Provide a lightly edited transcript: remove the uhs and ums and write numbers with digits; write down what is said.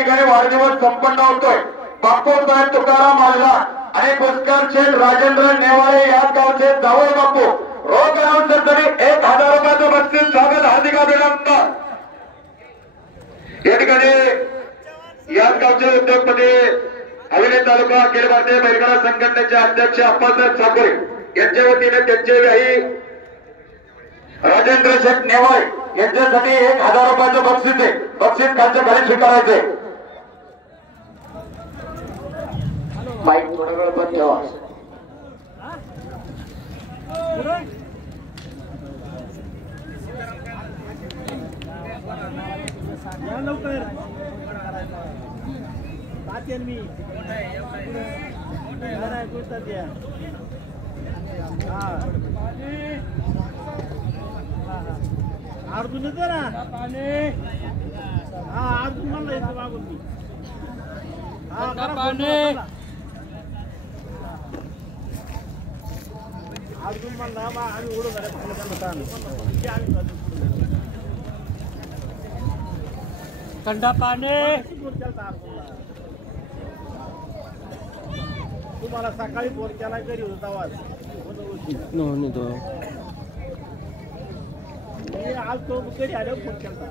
ठिकाणी वाढदिवस संपन्न होतोय। बापू साहेब तुकाराम मालला आणि पुष्कर शेठ राजेंद्र नेवाळे या गावचे जावळ बापू रोख अनाउन्सरसाठी 1000 रुपयाचं बक्षीस स्वागत हार्दिक अभिनंदन। या ठिकाणी याच गावचे उद्योगपती हवेली तालुका अखिल भारतीय बैलगाडा संघटनेचे अध्यक्ष अप्पासाहेब ठाकरे यांच्या वतीने त्यांचे काही राजेंद्र शेठ नेवाळे यांच्यासाठी 1000 रुपयाचं बक्षीस आहे। बक्षीस खालच्या खाली स्वीकारायचे। माईक थोडा वेळ बंद ठेवा। अर्जुन जरा हा अर्जुन म्हणला येतो मागून मी हा पाणी अर्जुन म्हणला बा आम्ही उडू झाले थंडा पाणी तुम्हाला सकाळी फोन केला घरी होता आवाज आज तो घरी आल्यावर फोन केला